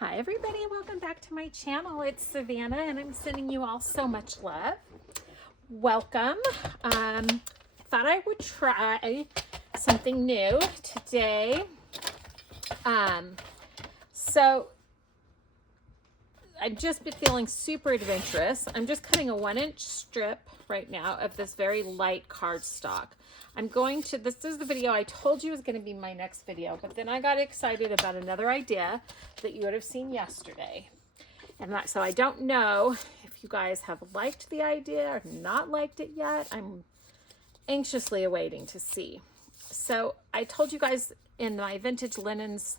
Hi everybody, welcome back to my channel. It's Savannah and I'm sending you all so much love. Welcome. Thought I would try something new today. So I've just been feeling super adventurous. I'm just cutting a 1-inch strip right now of this very light cardstock. This is the video I told you was going to be my next video, but then I got excited about another idea that you would have seen yesterday. So I don't know if you guys have liked the idea or not liked it yet. I'm anxiously awaiting to see. So I told you guys in my vintage linens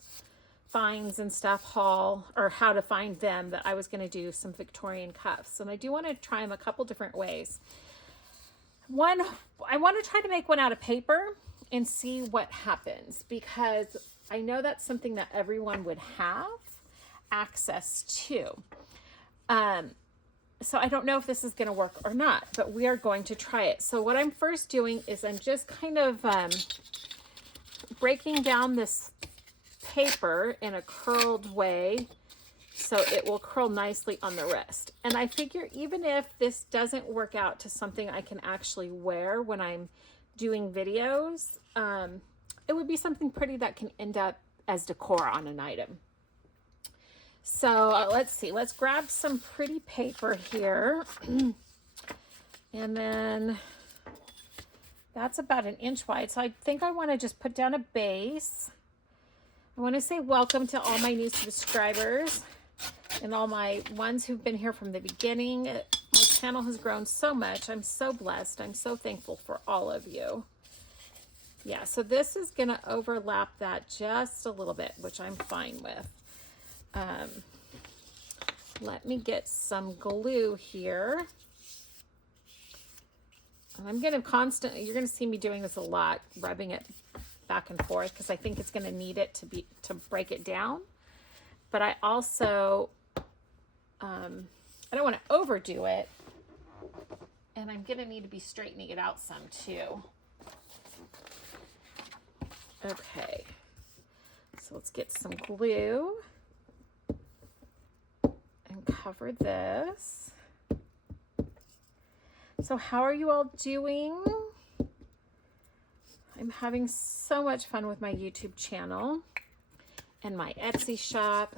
finds and stuff haul, or how to find them, that I was going to do some Victorian cuffs, and I do want to try them a couple different ways. One, I want to try to make one out of paper and see what happens, because I know that's something that everyone would have access to. So I don't know if this is going to work or not, but we are going to try it. So what I'm first doing is I'm just kind of breaking down this paper in a curled way so it will curl nicely on the wrist. And I figure even if this doesn't work out to something I can actually wear when I'm doing videos, it would be something pretty that can end up as decor on an item. So let's see, let's grab some pretty paper here. And then that's about 1 inch wide. So I think I want to just put down a base. I want to say welcome to all my new subscribers and all my ones who've been here from the beginning. My channel has grown so much. I'm so blessed. I'm so thankful for all of you. Yeah, so this is going to overlap that just a little bit, which I'm fine with. Let me get some glue here. I'm going to you're going to see me doing this a lot, rubbing it back and forth, because I think it's going to need it to break it down. But I also, I don't want to overdo it. And I'm going to need to be straightening it out some too. Okay. So let's get some glue and cover this. So how are you all doing? I'm having so much fun with my YouTube channel and my Etsy shop.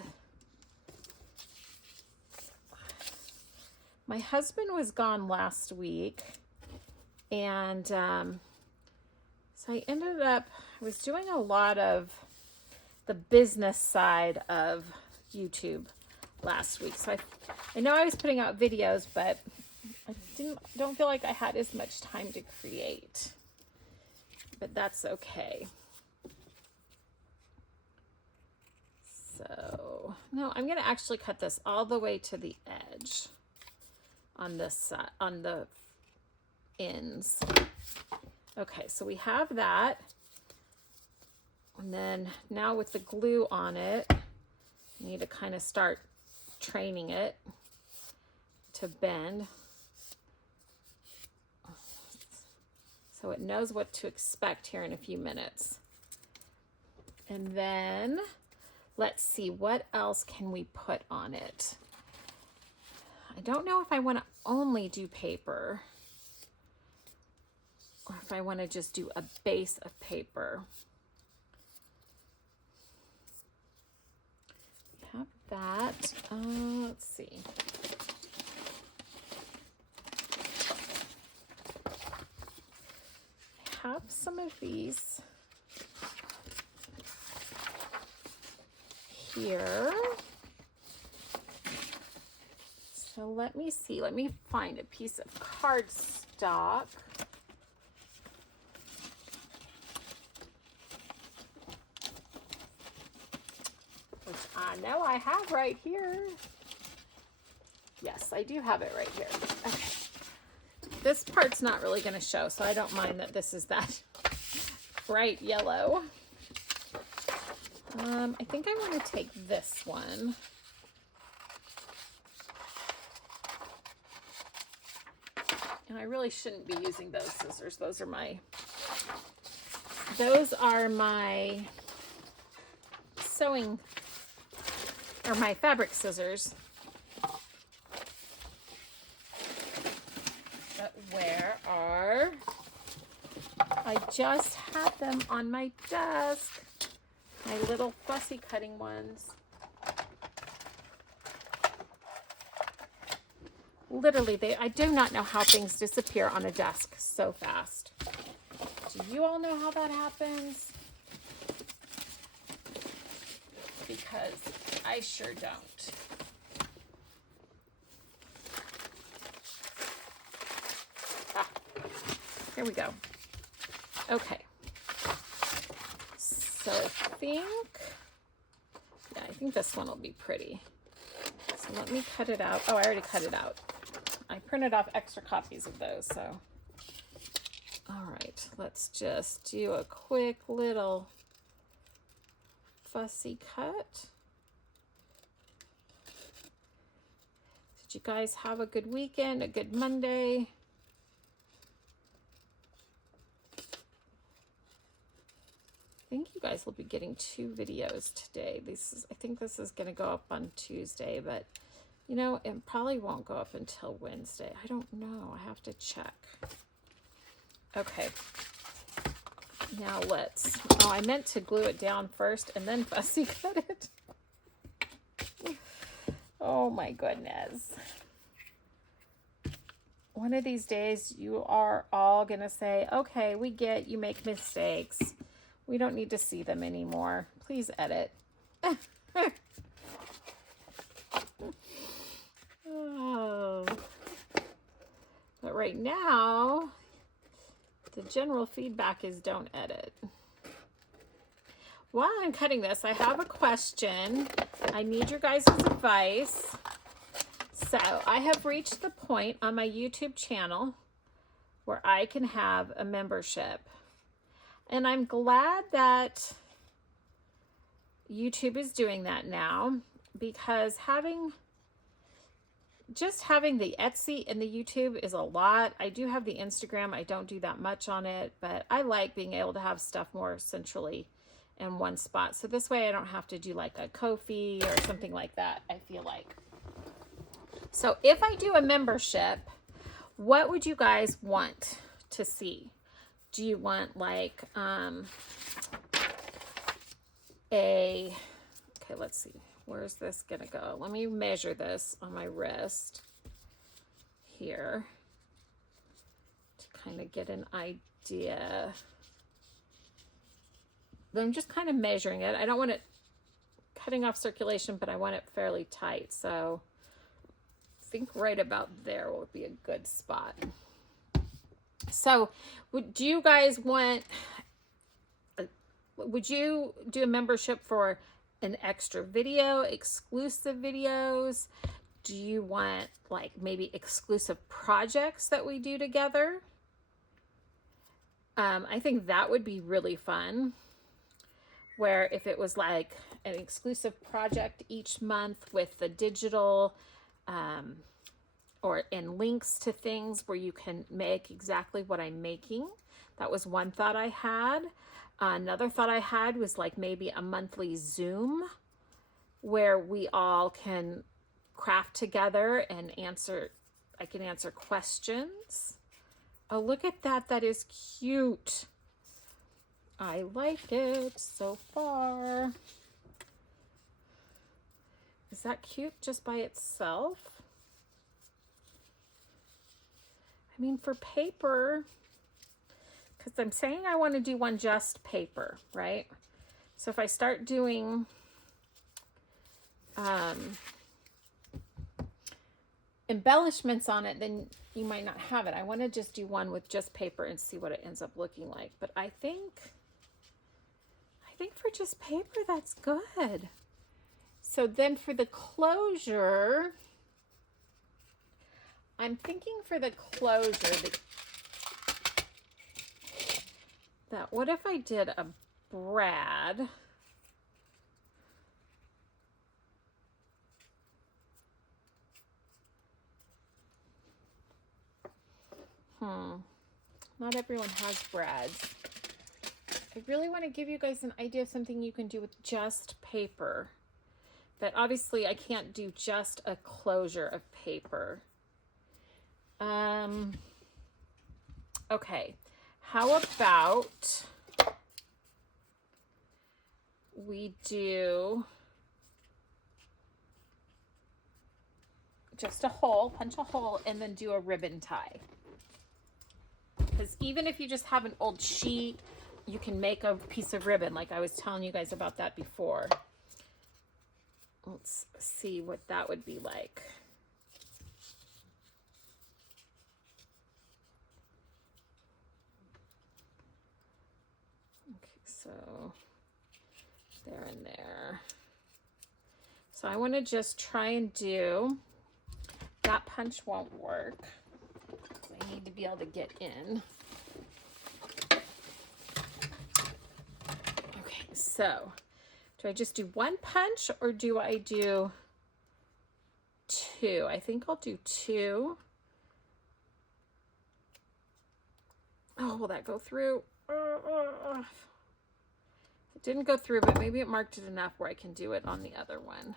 My husband was gone last week, and so I was doing a lot of the business side of YouTube last week. So I know I was putting out videos, but I don't feel like I had as much time to create. But that's okay. So, no, I'm going to actually cut this all the way to the edge on this side, on the ends. Okay, so we have that. And then now with the glue on it, you need to kind of start training it to bend, so it knows what to expect here in a few minutes. And then let's see, what else can we put on it? I don't know if I want to only do paper or if I want to just do a base of paper. We have that. Let's see. Have some of these here. So let me see. Let me find a piece of cardstock. Which I know I have right here. Yes, I do have it right here. Okay. This part's not really going to show, so I don't mind that this is that bright yellow. I think I want to take this one. And I really shouldn't be using those scissors. Those are my sewing or my fabric scissors. But where are, I just had them on my desk, my little fussy cutting ones. Literally, I do not know how things disappear on a desk so fast. Do you all know how that happens? Because I sure don't. Here we go. Okay. So I think this one will be pretty. So let me cut it out. Oh, I already cut it out. I printed off extra copies of those, so. All right, let's just do a quick little fussy cut. Did you guys have a good weekend, a good Monday? I think you guys will be getting 2 videos today. I think this is going to go up on Tuesday, but you know, it probably won't go up until Wednesday. I don't know. I have to check. Okay. Now I meant to glue it down first and then fussy cut it. Oh my goodness. One of these days you are all going to say, okay, we get you make mistakes. We don't need to see them anymore. Please edit. Oh. But right now, the general feedback is don't edit. While I'm cutting this, I have a question. I need your guys' advice. So I have reached the point on my YouTube channel where I can have a membership. And I'm glad that YouTube is doing that now, because just having the Etsy and the YouTube is a lot. I do have the Instagram. I don't do that much on it, but I like being able to have stuff more centrally in one spot. So this way I don't have to do like a Ko-fi or something like that, I feel like. So if I do a membership, what would you guys want to see? Do you want like okay, let's see. Where's this gonna go? Let me measure this on my wrist here to kind of get an idea. But I'm just kind of measuring it. I don't want it cutting off circulation, but I want it fairly tight. So I think right about there would be a good spot. So would you do a membership for an extra video, exclusive videos? Do you want like maybe exclusive projects that we do together? I think that would be really fun, where if it was like an exclusive project each month with the digital and links to things where you can make exactly what I'm making. That was one thought I had. Another thought I had was like maybe a monthly Zoom where we all can craft together and I can answer questions. Oh, look at that. That is cute. I like it so far. Is that cute just by itself? I mean, for paper, because I'm saying I want to do one just paper, right? So if I start doing embellishments on it, then you might not have it. I want to just do one with just paper and see what it ends up looking like. But I think for just paper, that's good. So then for the closure, I'm thinking for the closure that what if I did a brad? Not everyone has brads. I really want to give you guys an idea of something you can do with just paper. But obviously I can't do just a closure of paper. Okay, how about we do just a hole, punch a hole, and then do a ribbon tie. Because even if you just have an old sheet, you can make a piece of ribbon, like I was telling you guys about that before. Let's see what that would be like. Okay, so there and there. So I want to just try and do, that punch won't work. I need to be able to get in. Okay, so do I just do one punch or do I do two? I think I'll do two. Oh, will that go through? It didn't go through, but maybe it marked it enough where I can do it on the other one.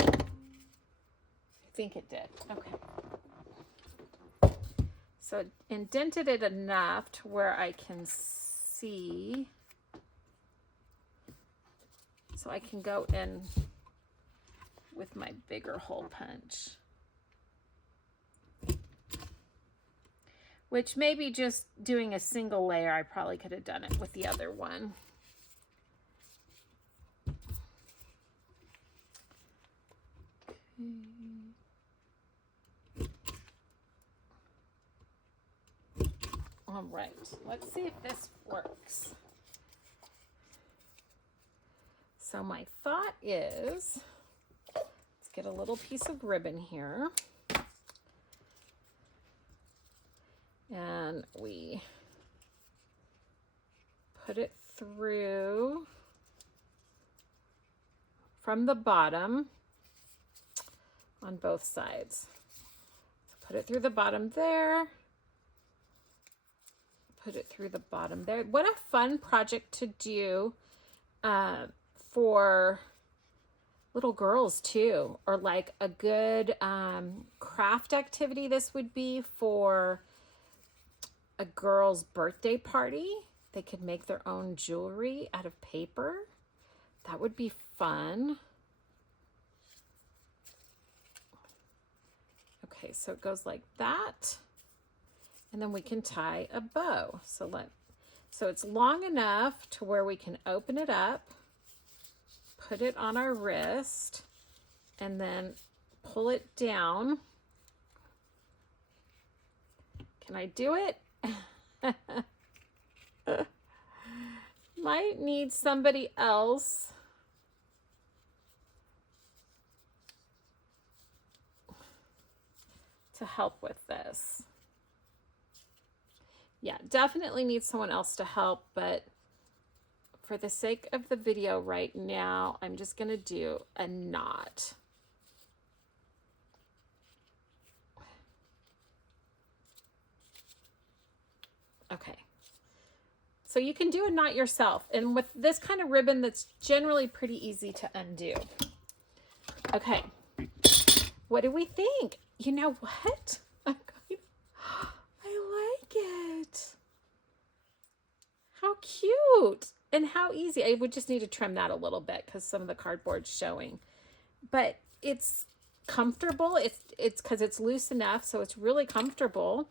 I think it did. Okay. So it indented it enough to where I can see. So I can go in with my bigger hole punch. Which maybe just doing a single layer, I probably could have done it with the other one. All right, let's see if this works. So my thought is, let's get a little piece of ribbon here. And we put it through from the bottom on both sides. So put it through the bottom there. Put it through the bottom there. What a fun project to do for little girls too, or like a good craft activity. This would be for a girl's birthday party. They could make their own jewelry out of paper. That would be fun. Okay, so it goes like that. And then we can tie a bow. So it's long enough to where we can open it up, put it on our wrist, and then pull it down. Can I do it? Might need somebody else. To help with this. Yeah, definitely need someone else to help, but for the sake of the video right now, I'm just going to do a knot. Okay. So you can do a knot yourself, and with this kind of ribbon, that's generally pretty easy to undo. Okay. What do we think? You know what? I like it. How cute and how easy. I would just need to trim that a little bit because some of the cardboard's showing, but it's comfortable. It's because it's loose enough, so it's really comfortable.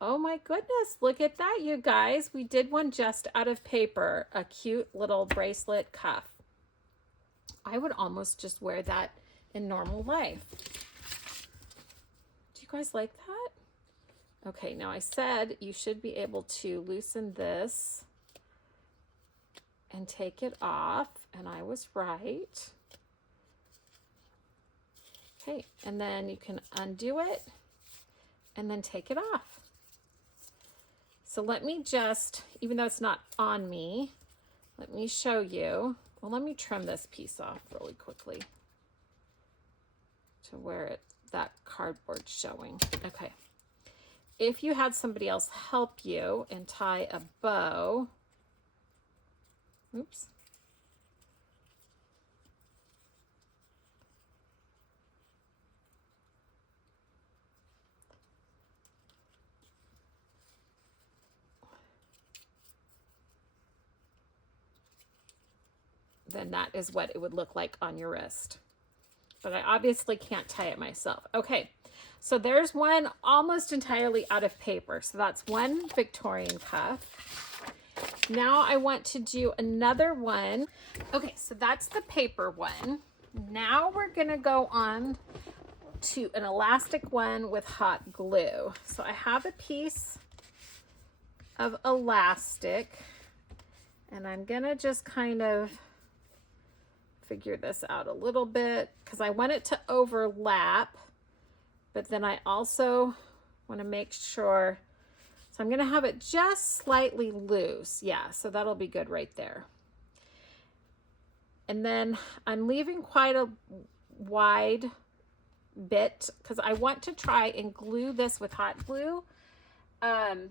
Oh my goodness, look at that, you guys. We did one just out of paper, a cute little bracelet cuff. I would almost just wear that in normal life. Do you guys like that? Okay, now I said you should be able to loosen this and take it off, and I was right. Okay, and then you can undo it and then take it off. So let me just, even though it's not on me, let me show you. Well, let me trim this piece off really quickly to where that cardboard's showing. Okay. if you had somebody else help you and tie a bow, oops. Then that is what it would look like on your wrist. But I obviously can't tie it myself. Okay, so there's one almost entirely out of paper. So that's one Victorian cuff. Now I want to do another one. Okay, so that's the paper one. Now we're gonna go on to an elastic one with hot glue. So I have a piece of elastic, and I'm gonna just kind of figure this out a little bit because I want it to overlap, but then I also want to make sure, so I'm going to have it just slightly loose. Yeah, so that'll be good right there. And then I'm leaving quite a wide bit because I want to try and glue this with hot glue and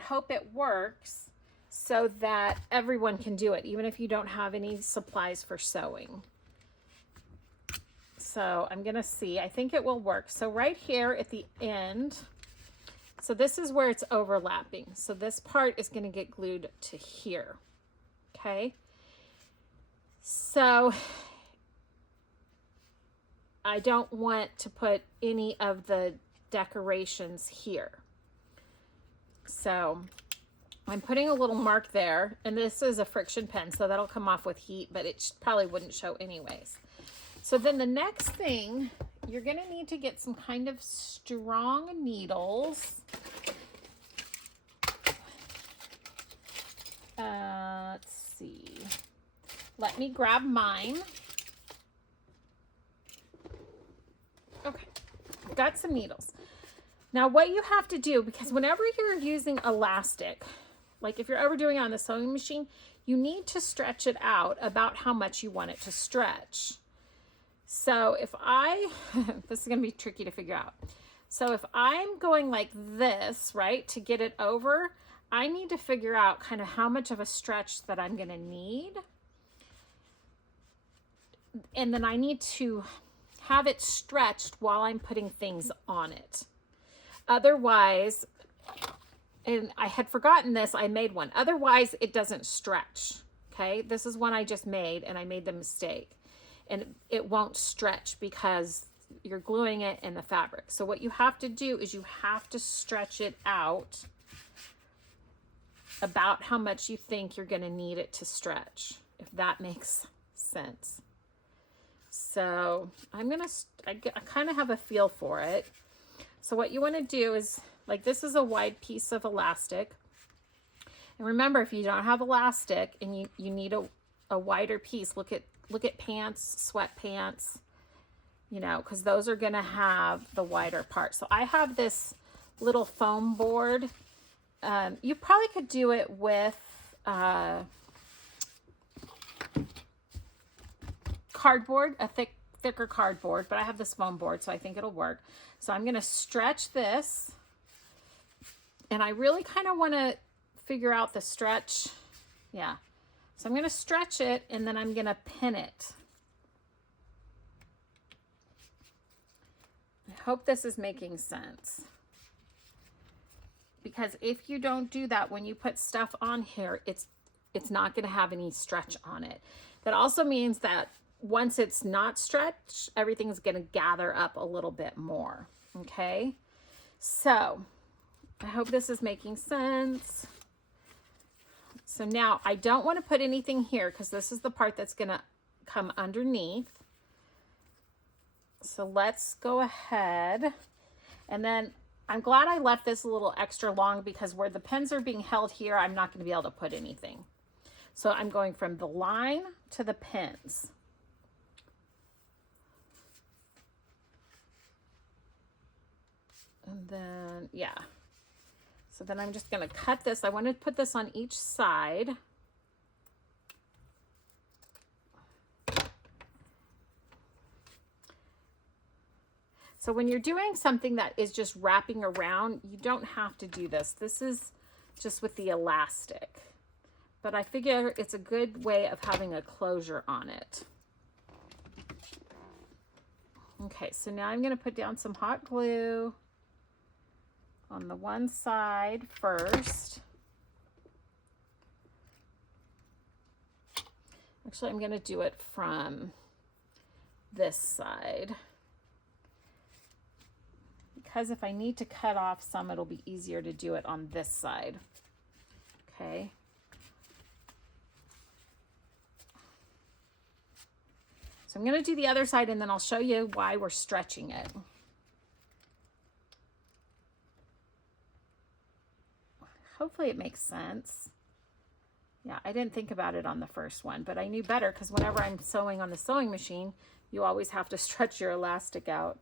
hope it works, so that everyone can do it, even if you don't have any supplies for sewing. So I'm gonna see, I think it will work. So right here at the end, so this is where it's overlapping. So this part is gonna get glued to here, okay? So I don't want to put any of the decorations here. So I'm putting a little mark there, and this is a friction pen, so that'll come off with heat, but it probably wouldn't show anyways. So then the next thing, you're gonna need to get some kind of strong needles. Let's see. Let me grab mine. Okay, got some needles. Now what you have to do, because whenever you're using elastic, like if you're ever doing it on the sewing machine, you need to stretch it out about how much you want it to stretch. So if this is gonna be tricky to figure out. So if I'm going like this, right, to get it over, I need to figure out kind of how much of a stretch that I'm gonna need. And then I need to have it stretched while I'm putting things on it. Otherwise, and I had forgotten this, I made one. Otherwise, it doesn't stretch, okay? This is one I just made, and I made the mistake. And it won't stretch because you're gluing it in the fabric. So what you have to do is you have to stretch it out about how much you think you're gonna need it to stretch, if that makes sense. So I kind of have a feel for it. So what you want to do is, like, this is a wide piece of elastic. And remember, if you don't have elastic and you need a wider piece, look at pants, sweatpants, you know, because those are going to have the wider part. So I have this little foam board. You probably could do it with cardboard, a thicker cardboard, but I have this foam board, so I think it'll work. So I'm going to stretch this, and I really kind of want to figure out the stretch. Yeah. So I'm going to stretch it, and then I'm going to pin it. I hope this is making sense. Because if you don't do that, when you put stuff on here, it's not going to have any stretch on it. That also means that once it's not stretched, everything's going to gather up a little bit more. Okay. So I hope this is making sense. So now I don't want to put anything here because this is the part that's going to come underneath. So let's go ahead. And then I'm glad I left this a little extra long because where the pins are being held here, I'm not going to be able to put anything. So I'm going from the line to the pins. And then, yeah. So then I'm just going to cut this. I want to put this on each side. So when you're doing something that is just wrapping around, you don't have to do this. This is just with the elastic. But I figure it's a good way of having a closure on it. Okay, so now I'm going to put down some hot glue on the one side first. Actually, I'm going to do it from this side, because if I need to cut off some, it'll be easier to do it on this side. Okay. So I'm going to do the other side, and then I'll show you why we're stretching it. Hopefully it makes sense. Yeah, I didn't think about it on the first one, but I knew better because whenever I'm sewing on the sewing machine, you always have to stretch your elastic out.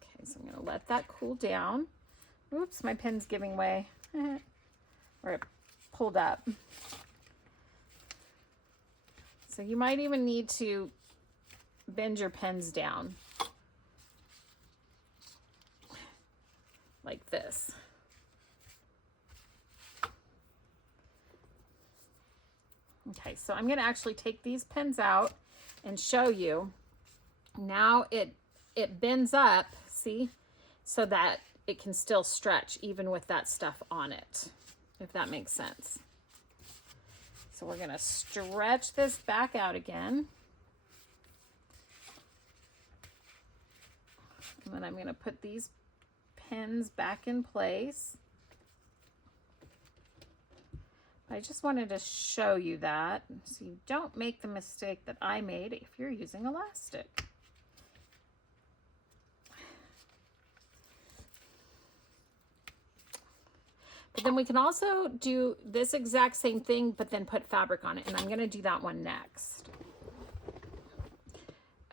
Okay, so I'm going to let that cool down. Oops, my pen's giving way. Or it pulled up. So you might even need to bend your pens down like this. Okay, so I'm going to actually take these pens out and show you. Now it bends up, see, so that it can still stretch even with that stuff on it, if that makes sense. So we're going to stretch this back out again. And then I'm going to put these pins back in place. I just wanted to show you that so you don't make the mistake that I made if you're using elastic. But then we can also do this exact same thing, but then put fabric on it. And I'm going to do that one next.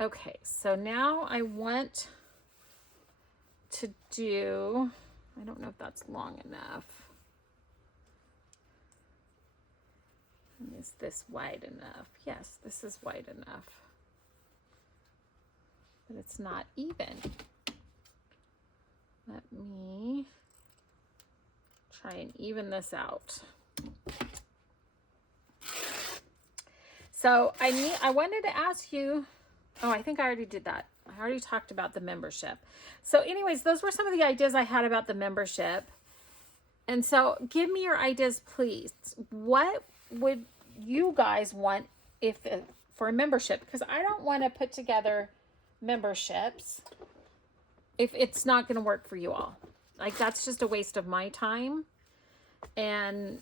Okay, so now I want to do, I don't know if that's long enough. And is this wide enough? Yes, this is wide enough. But it's not even. Let me try and even this out. So I wanted to ask you, oh, I think I already did that. I already talked about the membership. So anyways, those were some of the ideas I had about the membership. And so give me your ideas, please. What would you guys want for a membership? Because I don't want to put together memberships if it's not going to work for you all. Like, that's just a waste of my time. And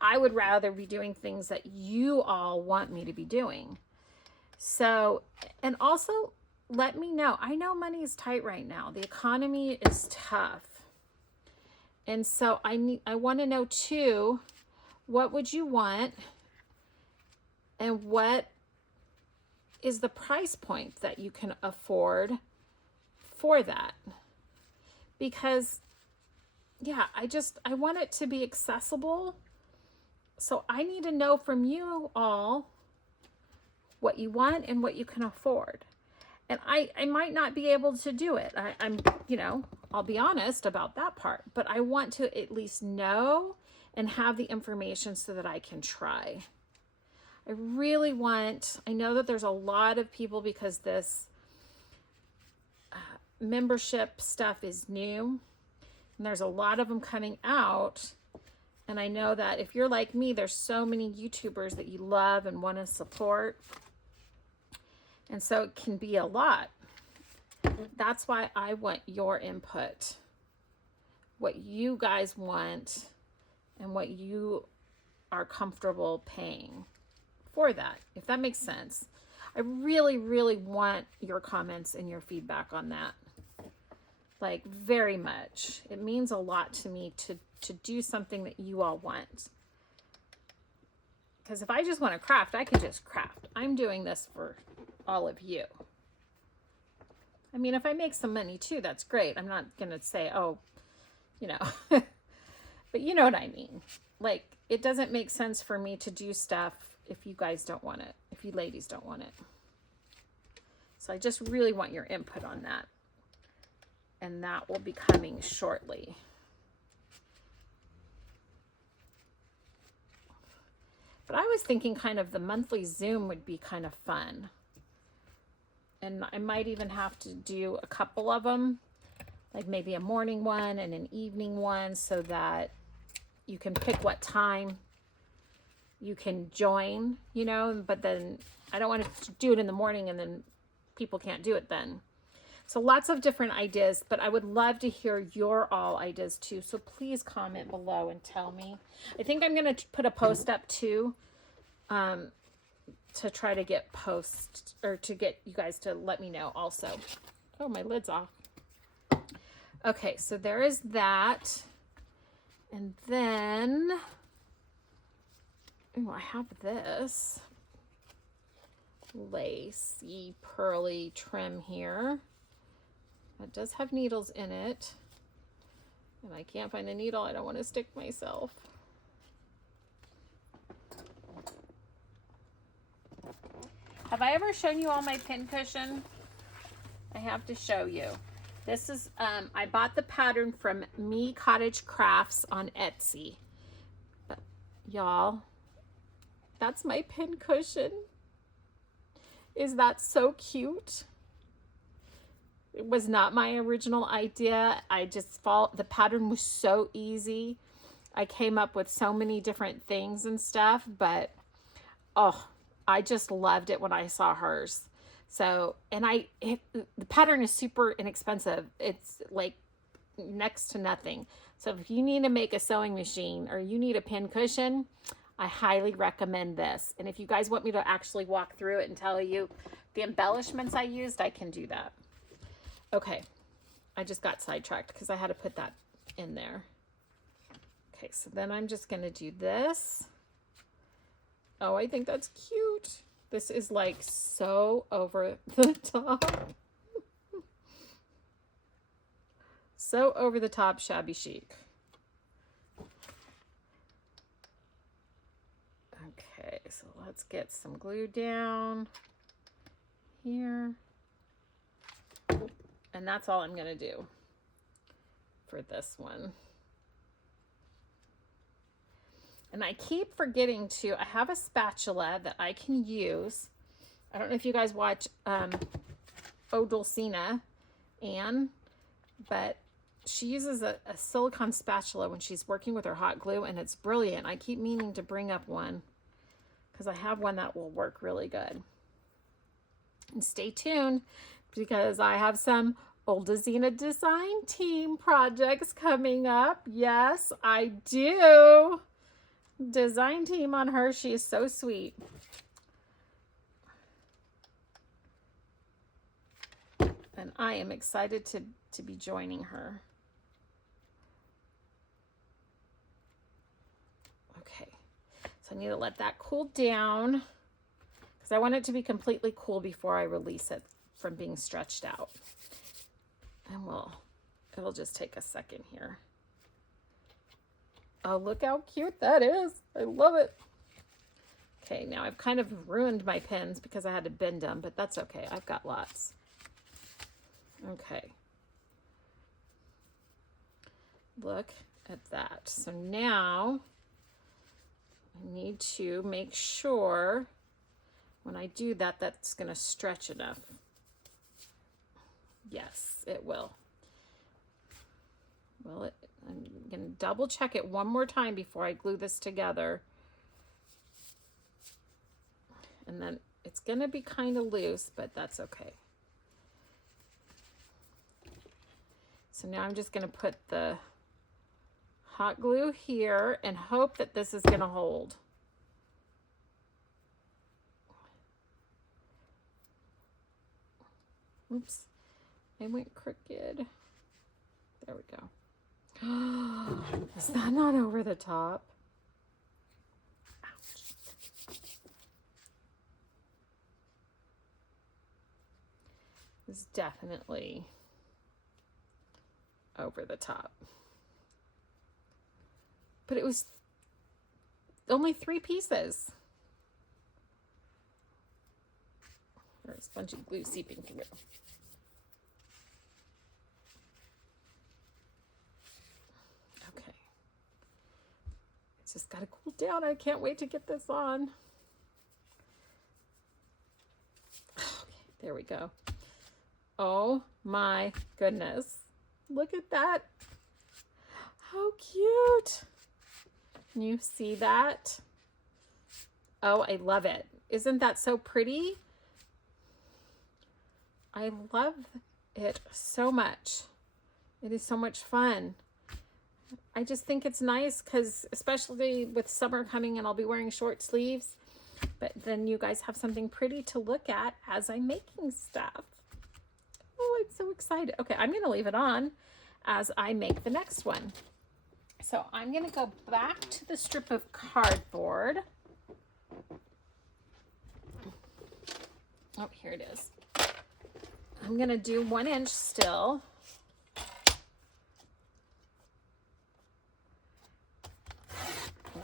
I would rather be doing things that you all want me to be doing. So, and also let me know. I know money is tight right now. The economy is tough. And so I want to know too, what would you want? And what is the price point that you can afford for that? Because, yeah, I want it to be accessible. So I need to know from you all what you want and what you can afford. And I might not be able to do it. I'm, you know, I'll be honest about that part. But I want to at least know and have the information so that I can try. I really want, I know that there's a lot of people, because this membership stuff is new and there's a lot of them coming out, and I know that if you're like me, there's so many YouTubers that you love and want to support, and so it can be a lot. That's why I want your input, what you guys want and what you are comfortable paying for that, if that makes sense. I really, really want your comments and your feedback on that. Like, very much. It means a lot to me to do something that you all want. Because if I just want to craft, I can just craft. I'm doing this for all of you. I mean, if I make some money too, that's great. I'm not going to say, oh, you know. But you know what I mean. Like, it doesn't make sense for me to do stuff if you guys don't want it, if you ladies don't want it. So I just really want your input on that. And that will be coming shortly. But I was thinking kind of the monthly Zoom would be kind of fun. And I might even have to do a couple of them, like maybe a morning one and an evening one, so that you can pick what time you can join, you know, but then I don't want to do it in the morning and then people can't do it then. So lots of different ideas, but I would love to hear your all ideas too. So please comment below and tell me. I think I'm going to put a post up too, to try to get posts, or to get you guys to let me know also. Oh, my lid's off. Okay, so there is that. And then, oh, I have this lacy, pearly trim here. It does have needles in it. And I can't find the needle. I don't want to stick myself. Have I ever shown you all my pin cushion? I have to show you. This is, I bought the pattern from Me Cottage Crafts on Etsy. But y'all, that's my pin cushion. Is that so cute? It was not my original idea. The pattern was so easy. I came up with so many different things and stuff, but oh, I just loved it when I saw hers. So, and the pattern is super inexpensive. It's like next to nothing. So if you need to make a sewing machine or you need a pin cushion, I highly recommend this. And if you guys want me to actually walk through it and tell you the embellishments I used, I can do that. Okay, I just got sidetracked because I had to put that in there. Okay, so then I'm just going to do this. Oh, I think that's cute. This is like so over the top. So over the top, shabby chic. Okay, so let's get some glue down here. And that's all I'm going to do for this one. And I keep forgetting to, I have a spatula that I can use. I don't know if you guys watch Oh Dulcina, Anne, but she uses a silicone spatula when she's working with her hot glue, and it's brilliant. I keep meaning to bring up one because I have one that will work really good. And stay tuned because I have some Old Dulcina design team projects coming up. Yes, I do. Design team on her. She is so sweet. And I am excited to be joining her. Okay, so I need to let that cool down because I want it to be completely cool before I release it from being stretched out. And it'll just take a second here. Oh, look how cute that is. I love it. Okay, now I've kind of ruined my pins because I had to bend them, but that's okay. I've got lots. Okay. Look at that. So now I need to make sure when I do that, that's going to stretch enough. Yes, it will. Well, I'm going to double check it one more time before I glue this together. And then it's going to be kind of loose, but that's okay. So now I'm just going to put the hot glue here and hope that this is going to hold. Oops, I went crooked. There we go. Is that not over the top? Ouch. It's definitely over the top. but it was only 3 pieces. There's a bunch of glue seeping through. Okay. It's just got to cool down. I can't wait to get this on. Okay, there we go. Oh my goodness. Look at that. How cute. Can you see that? Oh, I love it. Isn't that so pretty? I love it so much. It is so much fun. I just think it's nice because especially with summer coming and I'll be wearing short sleeves, but then you guys have something pretty to look at as I'm making stuff. Oh, I'm so excited. Okay, I'm going to leave it on as I make the next one. So I'm going to go back to the strip of cardboard. Oh, here it is. I'm going to do 1 inch still.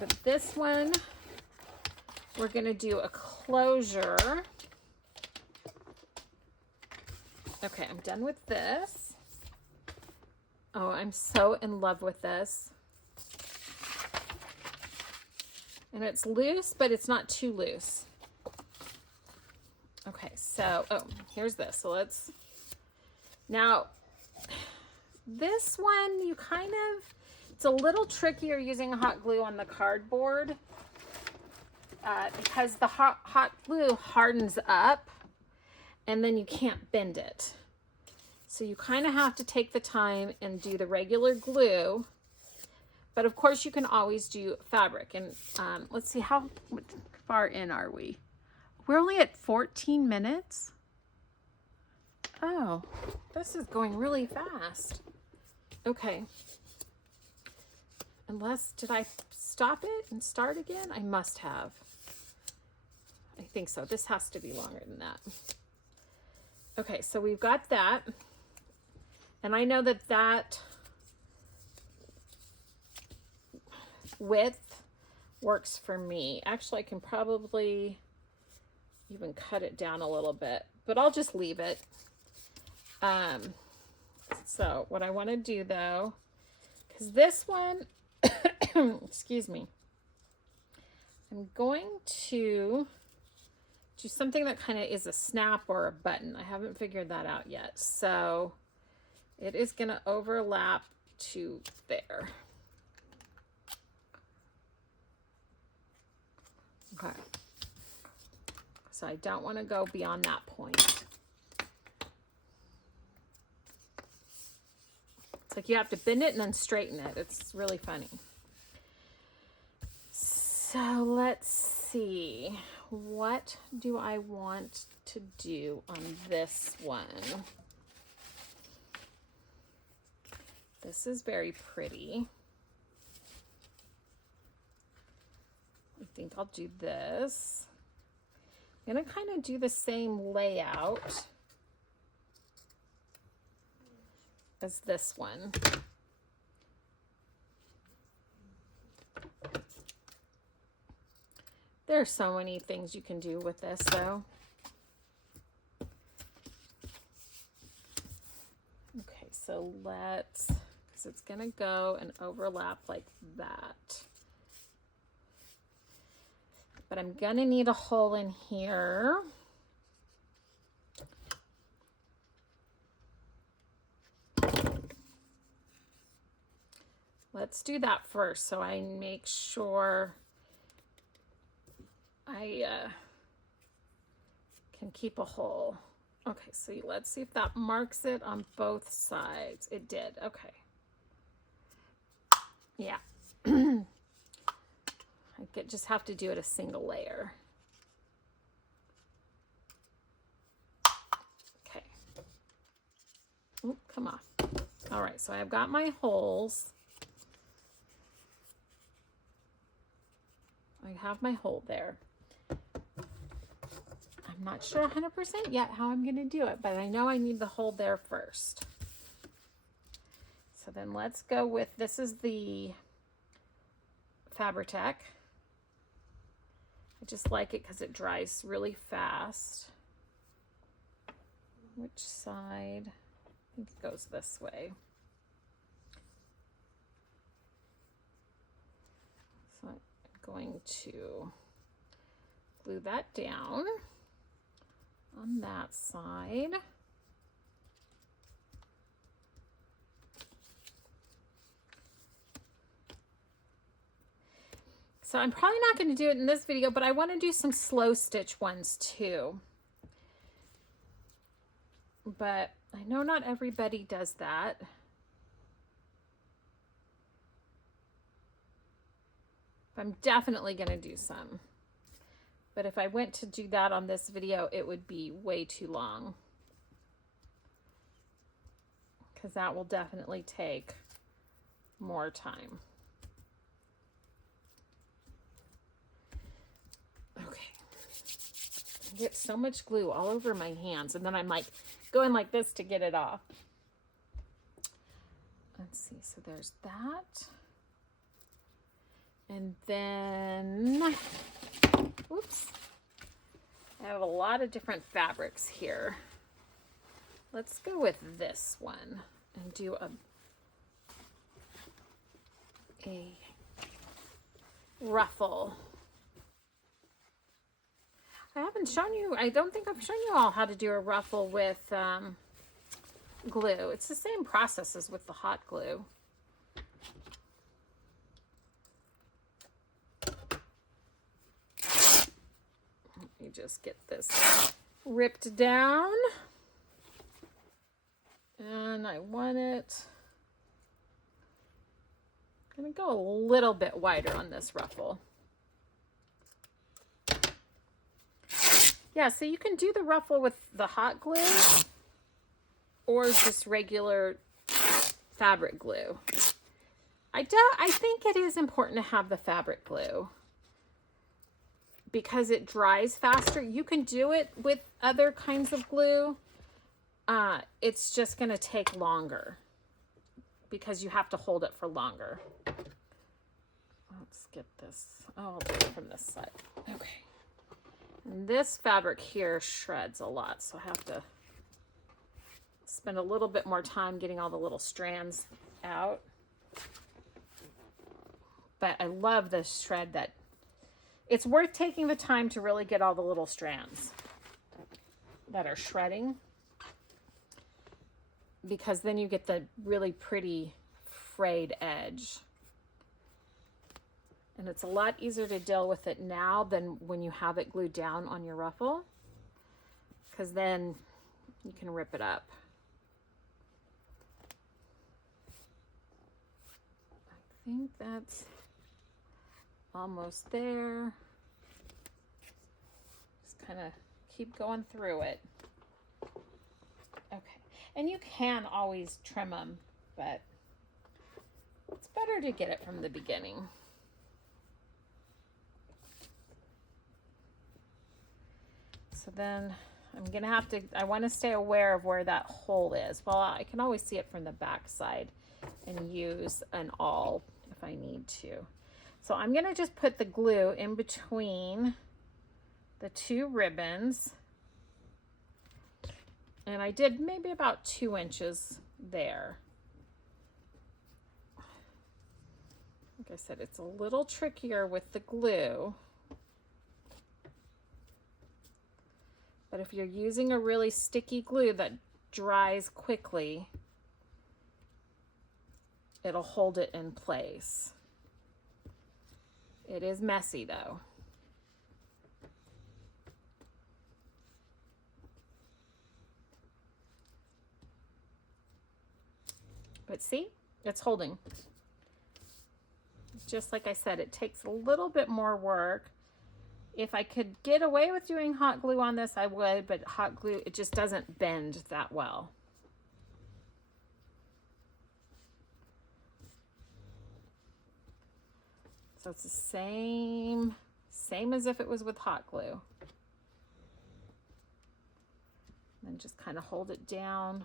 But this one, we're going to do a closure. Okay, I'm done with this. Oh, I'm so in love with this. And it's loose, but it's not too loose. Okay, so, oh, here's this. So let's, now, this one, you kind of, it's a little trickier using hot glue on the cardboard because the hot glue hardens up and then you can't bend it. So you kind of have to take the time and do the regular glue. But of course you can always do fabric. And let's see, how far in are we? We're only at 14 minutes. Oh, this is going really fast. Okay. Unless, did I stop it and start again? I must have. I think so. This has to be longer than that. Okay, so we've got that. And I know that that width works for me. Actually, I can probably even cut it down a little bit, but I'll just leave it. So what I want to do though, because this one, excuse me, I'm going to do something that kind of is a snap or a button. I haven't figured that out yet. So it is going to overlap to there. Okay. So I don't want to go beyond that point. It's like you have to bend it and then straighten it. It's really funny. So let's see. What do I want to do on this one? This is very pretty. I think I'll do this. I'm going to kind of do the same layout as this one. There are so many things you can do with this though. Okay, so let's, because it's going to go and overlap like that. But I'm going to need a hole in here. Let's do that first so I make sure I can keep a hole. Okay, so let's see if that marks it on both sides. It did. Okay. Yeah. I just have to do it a single layer. Okay. Oh, come off. All right, so I've got my holes. I have my hole there. I'm not sure 100% yet how I'm going to do it, but I know I need the hole there first. So then let's go with, this is the Fabri-Tac. I just like it because it dries really fast. Which side? I think it goes this way. So I'm going to glue that down on that side. So I'm probably not going to do it in this video, but I want to do some slow stitch ones too. But I know not everybody does that. I'm definitely going to do some. But if I went to do that on this video, it would be way too long, because that will definitely take more time. Okay. I get so much glue all over my hands, and then I'm like going like this to get it off. Let's see, so there's that. And then, whoops, I have a lot of different fabrics here. Let's go with this one and do a ruffle. I haven't shown you, I don't think I've shown you all how to do a ruffle with glue. It's the same process as with the hot glue. Let me just get this ripped down. And I want it, I'm gonna go a little bit wider on this ruffle. Yeah, so you can do the ruffle with the hot glue or just regular fabric glue. I think it is important to have the fabric glue because it dries faster. You can do it with other kinds of glue. It's just going to take longer because you have to hold it for longer. Let's get this. Oh, I'll do it from this side. Okay. And this fabric here shreds a lot, so I have to spend a little bit more time getting all the little strands out. But I love this shred that it's worth taking the time to really get all the little strands that are shredding, because then you get the really pretty frayed edge. And it's a lot easier to deal with it now than when you have it glued down on your ruffle, because then you can rip it up. I think that's almost there. Just kind of keep going through it. Okay. And you can always trim them, but it's better to get it from the beginning. So then I'm going to have to, I want to stay aware of where that hole is. Well, I can always see it from the back side and use an awl if I need to. So I'm going to just put the glue in between the two ribbons. And I did maybe about 2 inches there. Like I said, it's a little trickier with the glue. But if you're using a really sticky glue that dries quickly, it'll hold it in place. It is messy though. But see, it's holding. Just like I said, it takes a little bit more work. If I could get away with doing hot glue on this, I would, but hot glue, it just doesn't bend that well. So it's the same as if it was with hot glue. And just kind of hold it down.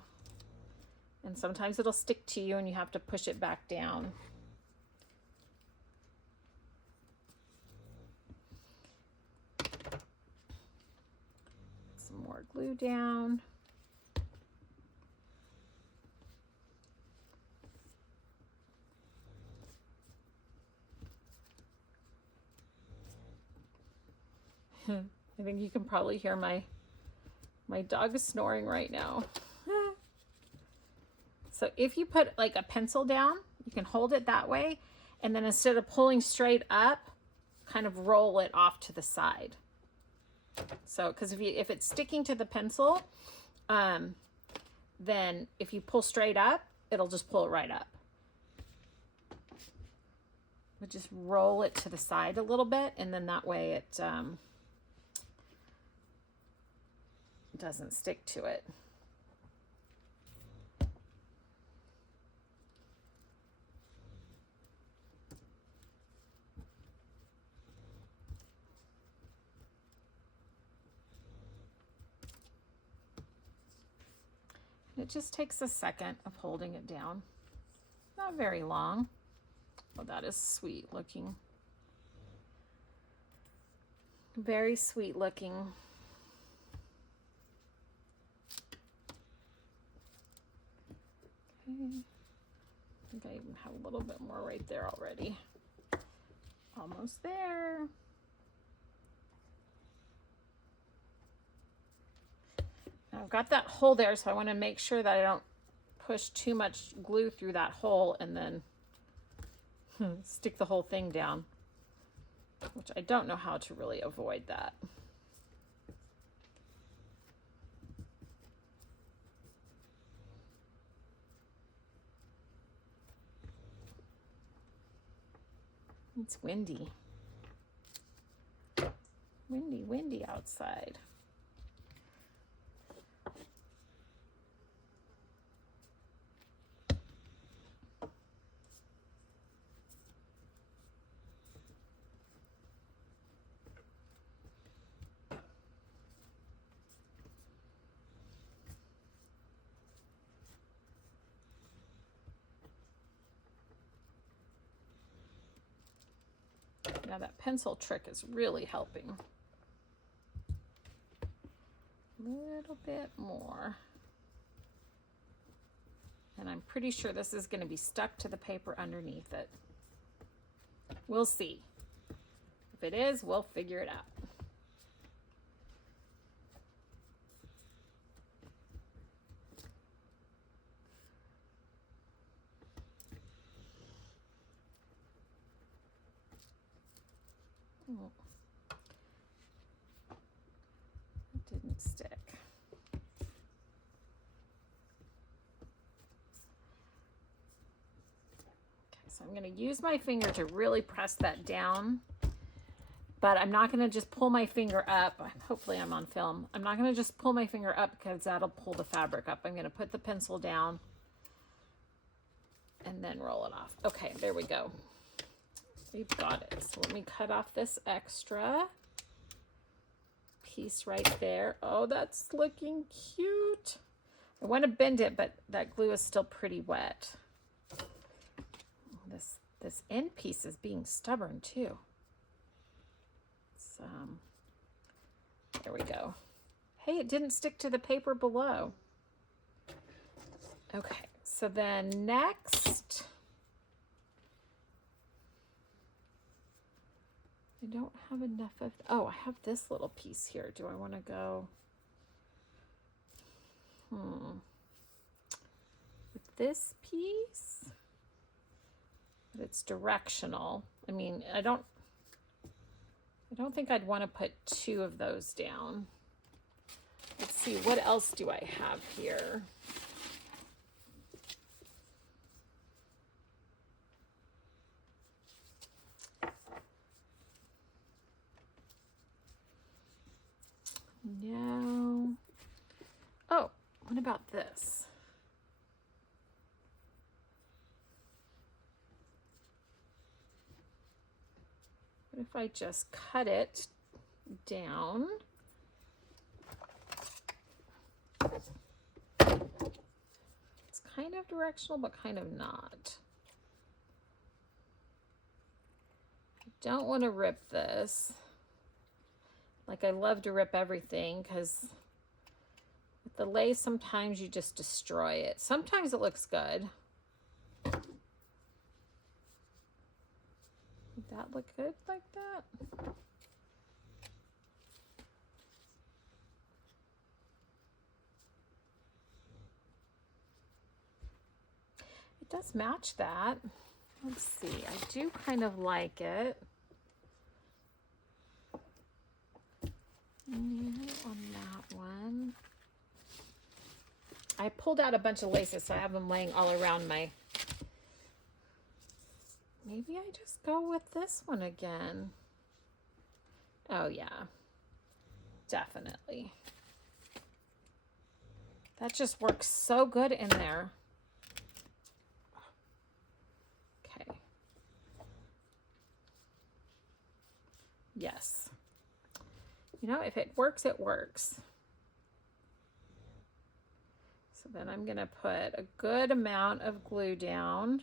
And sometimes it'll stick to you and you have to push it back down. some more glue down. I think you can probably hear my dog is snoring right now. So if you put like a pencil down, you can hold it that way, and then instead of pulling straight up, kind of roll it off to the side. So, because if it's sticking to the pencil, then if you pull straight up, it'll just pull it right up. But just roll it to the side a little bit, and then that way it doesn't stick to it. It just takes a second of holding it down. Not very long. Oh, that is sweet looking. Very sweet looking. Okay. I think I even have a little bit more right there already. Almost there. Now I've got that hole there, so I want to make sure that I don't push too much glue through that hole and then stick the whole thing down, which I don't know how to really avoid that. It's windy. Windy outside. Now that pencil trick is really helping. A little bit more. And I'm pretty sure this is going to be stuck to the paper underneath it. We'll see. If it is, we'll figure it out. Oh, it didn't stick. Okay, so I'm going to use my finger to really press that down, but I'm not going to just pull my finger up. Hopefully I'm on film. I'm not going to just pull my finger up because that'll pull the fabric up. I'm going to put the pencil down and then roll it off. Okay, there we go. We've got it. So let me cut off this extra piece right there. Oh, that's looking cute. I want to bend it, but that glue is still pretty wet. This end piece is being stubborn too. So, there we go. Hey, it didn't stick to the paper below. Okay, so then next, I don't have enough of, oh, I have this little piece here. Do I want to go, with this piece? But it's directional. I mean, I don't think I'd want to put two of those down. Let's see, what else do I have here? No. Oh, what about this? What if I just cut it down? It's kind of directional, but kind of not. I don't want to rip this. Like, I love to rip everything because The lace, sometimes you just destroy it. Sometimes it looks good. Would that look good like that? It does match that. Let's see, I do kind of like it. On that one. I pulled out a bunch of laces, so I have them laying all around my... Maybe I just go with this one again. Oh yeah, definitely. That just works so good in there. Okay. Yes. You know, if it works, it works. So then I'm going to put a good amount of glue down.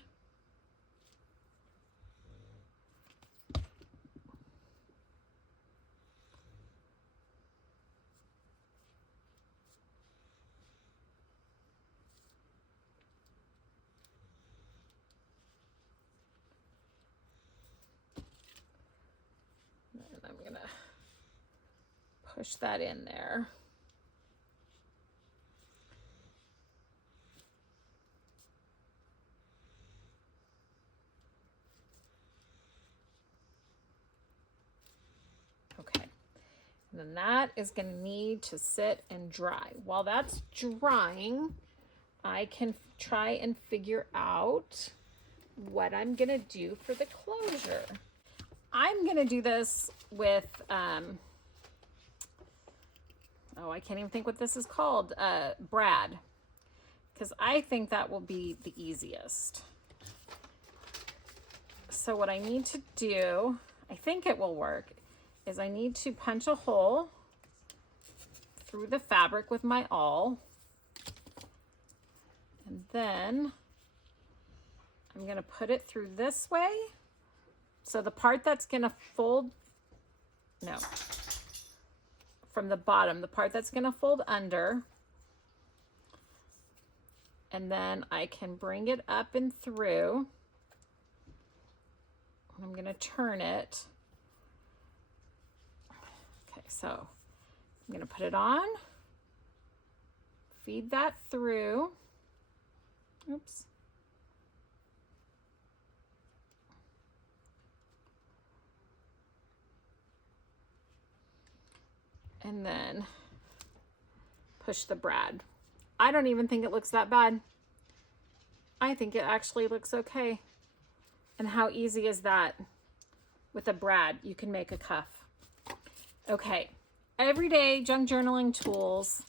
And I'm going to push that in there. Okay, and then that is going to need to sit and dry. While that's drying, I can try and figure out what I'm going to do for the closure. I'm going to do this with, oh, I can't even think what this is called, brad, because I think that will be the easiest. So what I need to do, I think it will work, is I need to punch a hole through the fabric with my awl. And then I'm going to put it through this way. So the part that's going to fold, no, from the bottom, the part that's going to fold under. And then I can bring it up and through. I'm going to turn it. Okay, so I'm going to put it on, feed that through. Oops. And then push the brad. I don't even think it looks that bad. I think it actually looks okay. And how easy is that? With a brad, you can make a cuff. Okay, everyday junk journaling tools,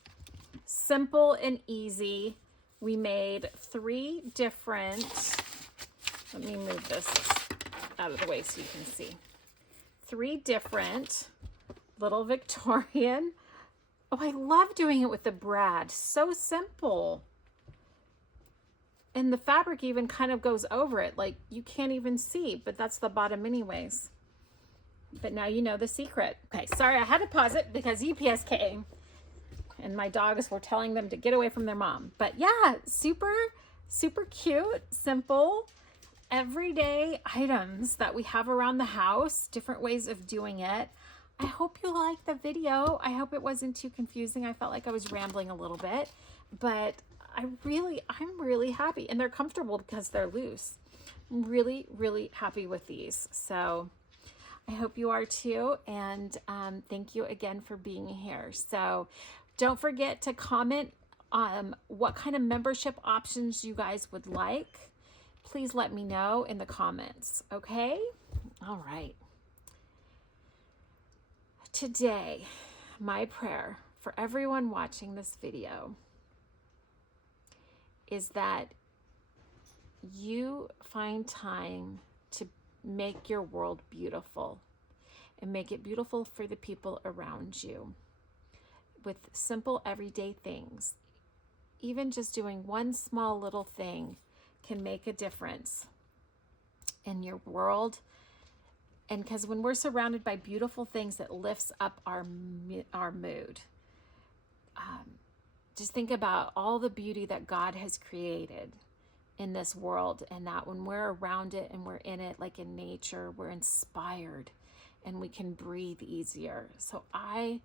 simple and easy. We made 3 different, let me move this out of the way so you can see. 3 different little Victorian. Oh, I love doing it with the brad. So simple. And the fabric even kind of goes over it. Like you can't even see, but that's the bottom anyways. But now you know the secret. Okay, sorry, I had to pause it because UPS came and my dogs were telling them to get away from their mom. But yeah, super, super cute, simple, everyday items that we have around the house, different ways of doing it. I hope you liked the video. I hope it wasn't too confusing. I felt like I was rambling a little bit, but I'm really happy, and they're comfortable because they're loose. I'm really, really happy with these. So I hope you are too. And thank you again for being here. So don't forget to comment what kind of membership options you guys would like. Please let me know in the comments. Okay. All right. Today, my prayer for everyone watching this video is that you find time to make your world beautiful and make it beautiful for the people around you with simple everyday things. Even just doing one small little thing can make a difference in your world. And because when we're surrounded by beautiful things, it lifts up our mood. just think about all the beauty that God has created in this world, and that when we're around it and we're in it, like in nature, we're inspired and we can breathe easier. So I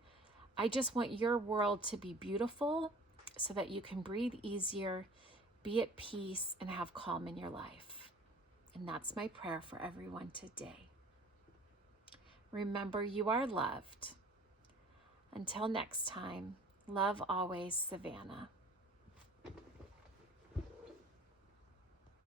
just want your world to be beautiful so that you can breathe easier, be at peace, and have calm in your life. And that's my prayer for everyone today. Remember, you are loved. Until next time, love always, Savannah.